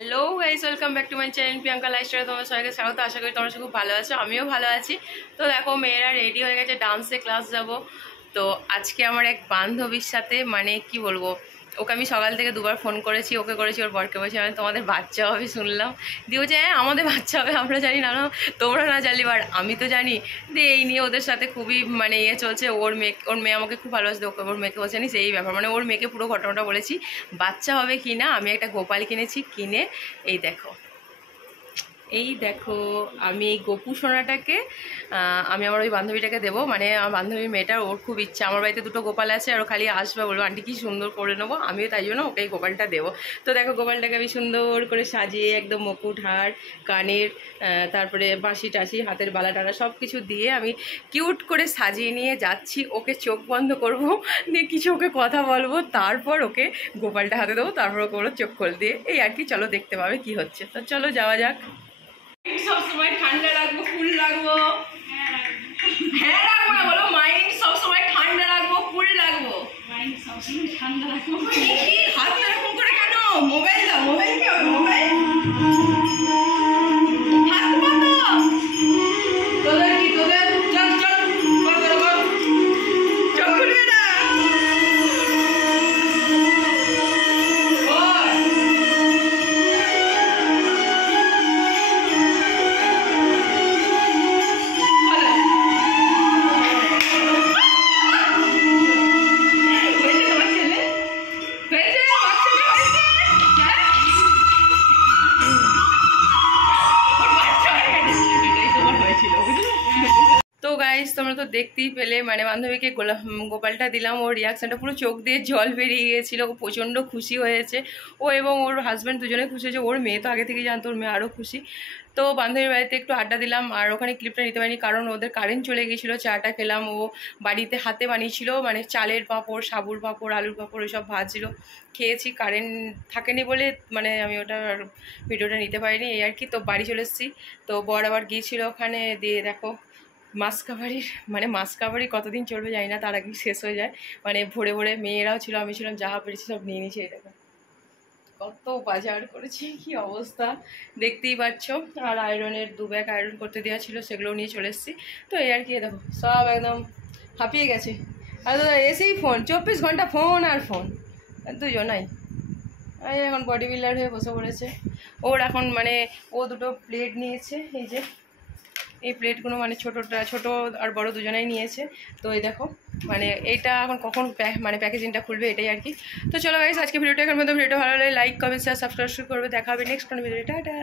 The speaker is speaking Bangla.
Hello guys, welcome back to my channel Priyanka লাইফস্টাইলে তোমার সবাইকে স্বাগত। আশা করি তোমরা খুব ভালো আছো, আমিও ভালো আছি। তো দেখো, মেয়েরা রেডি হয়ে গেছে, ডান্সে ক্লাস যাব। তো আজকে আমার এক বান্ধবীর সাথে মানে কি বলবো, ওকে আমি সকাল থেকে দুবার ফোন করেছি, ওকে করেছি, ওর বরকে বলছি আমি তোমাদের বাচ্চা হবে শুনলাম। দিয়ে বলছে হ্যাঁ আমাদের বাচ্চা হবে, আমরা জানি না, তোমরা না জানলে, বাট আমি তো জানি। দিয়ে এই নিয়ে ওদের সাথে খুবই মানে চলছে। ওর মেয়ে আমাকে খুব ভালোবাসে, ওকে ওর মেয়েকে বলছে নি সেই ব্যাপার, মানে ওর মেয়েকে পুরো ঘটনাটা বলেছি বাচ্চা হবে কি না। আমি একটা গোপাল কিনেছি, কিনে এই দেখো আমি এই গোপু সোনাটাকে আমি আমার ওই বান্ধবীটাকে দেবো। মানে আমার বান্ধবীর মেয়েটার ওর খুব ইচ্ছা, আমার বাড়িতে দুটো গোপাল আছে, আর ও খালি আসবে বলবো আন্টি কি সুন্দর করে নেবো, আমিও তাই জন্য ওকে এই গোপালটা দেবো। তো দেখো গোপালটাকে আমি সুন্দর করে সাজিয়ে একদম মুকুট, হার, কানের, তারপরে বাঁশি টাশি, হাতের বালা টালা সব কিছু দিয়ে আমি কিউট করে সাজিয়ে নিয়ে যাচ্ছি। ওকে চোখ বন্ধ করবো, দিয়ে কিছু ওকে কথা বলবো, তারপর ওকে গোপালটা হাতে দেবো, তারপর ওকে ওর চোখ খোল দিয়ে এই আর কি। চলো দেখতে পাবে কি হচ্ছে। তো চলো যাওয়া যাক। সবসময় ঠান্ডা রাখবো, ফুল রাখবো। হ্যাঁ রাখবো না বলো, মাইন্ড সবসময় ঠান্ডা রাখবো, ফুল রাখবো। মাইন্ড সবসময় ঠান্ডা রাখবো। হাত এরকম করে কেন? মোবাইল দাও, মোবাইল কি হবে? মোবাইল হাত বন্ধ। তোদের কি তোদের চল চল চোখ খুলবে না। তো গাইস তোমরা তো দেখতেই পেলে, মানে বান্ধবীকে গোপালটা দিলাম, ওর রিয়াকশনটা পুরো চোখ দিয়ে জল বেরিয়ে গিয়েছিল। ও প্রচণ্ড খুশি হয়েছে, ও এবং ওর হাজব্যান্ড দুজনে খুশি হয়েছে। ওর মেয়ে তো আগে থেকে জানতো, ওর মেয়ে আরও খুশি। তো বান্ধবীর বাড়িতে একটু আড্ডা দিলাম, আর ওখানে ক্লিপটা নিতে পারিনি কারণ ওদের কারেন্ট চলে গিয়েছিলো। চাটা খেলাম, ও বাড়িতে হাতে বানিয়েছিল, মানে চালের পাঁপড়, সাবুর পাঁপড়, আলুর পাঁপড় এসব ভাজছিল, খেয়েছি। কারেন্ট থাকেনি বলে মানে আমি ওটা ভিডিওটা নিতে পারিনি এই আর কি। তো বাড়ি চলে এসেছি। তো বর আবার গিয়েছিলো ওখানে, দিয়ে দেখো মাসকাবারি কতদিন চলবে জানি না, তার আগে শেষ হয়ে যায়। মানে ভোরে ভোরে মেয়েরাও ছিল, আমি ছিলাম, যা পেরেছি সব নিয়ে নিয়েছি। এই দেখো কত বাজার করেছি, কি অবস্থা দেখতেই পাচ্ছ। আর আয়রনের 2 ব্যাগ আয়রন করতে দেওয়া ছিল, সেগুলো নিয়ে চলে এসেছি। তো এই আর কি, দেখো সব একদম হাঁপিয়ে গেছে। আর এসেই ফোন, 24 ঘন্টা ফোন আর ফোন, দুজনাই এখন বডি বিল্ডার হয়ে বসে পড়েছে। ওর এখন মানে ও দুটো প্লেট নিয়েছে, এই যে এই প্লেটগুলো মানে ছোটো আর বড় দুজনেই নিয়েছে। তো এই দেখো মানে এইটা এখন কখন মানে প্যাকেজিংটা খুলবে এটাই আর কি। তো চলো গাইস, আজকে ভিডিওটা এখন মধ্যে, ভিডিওটা ভালো লাগে লাইক কমেন্ট শেয়ার সাবস্ক্রাইব করবে। দেখা হবে নেক্সট কোনো ভিডিও। টাটা।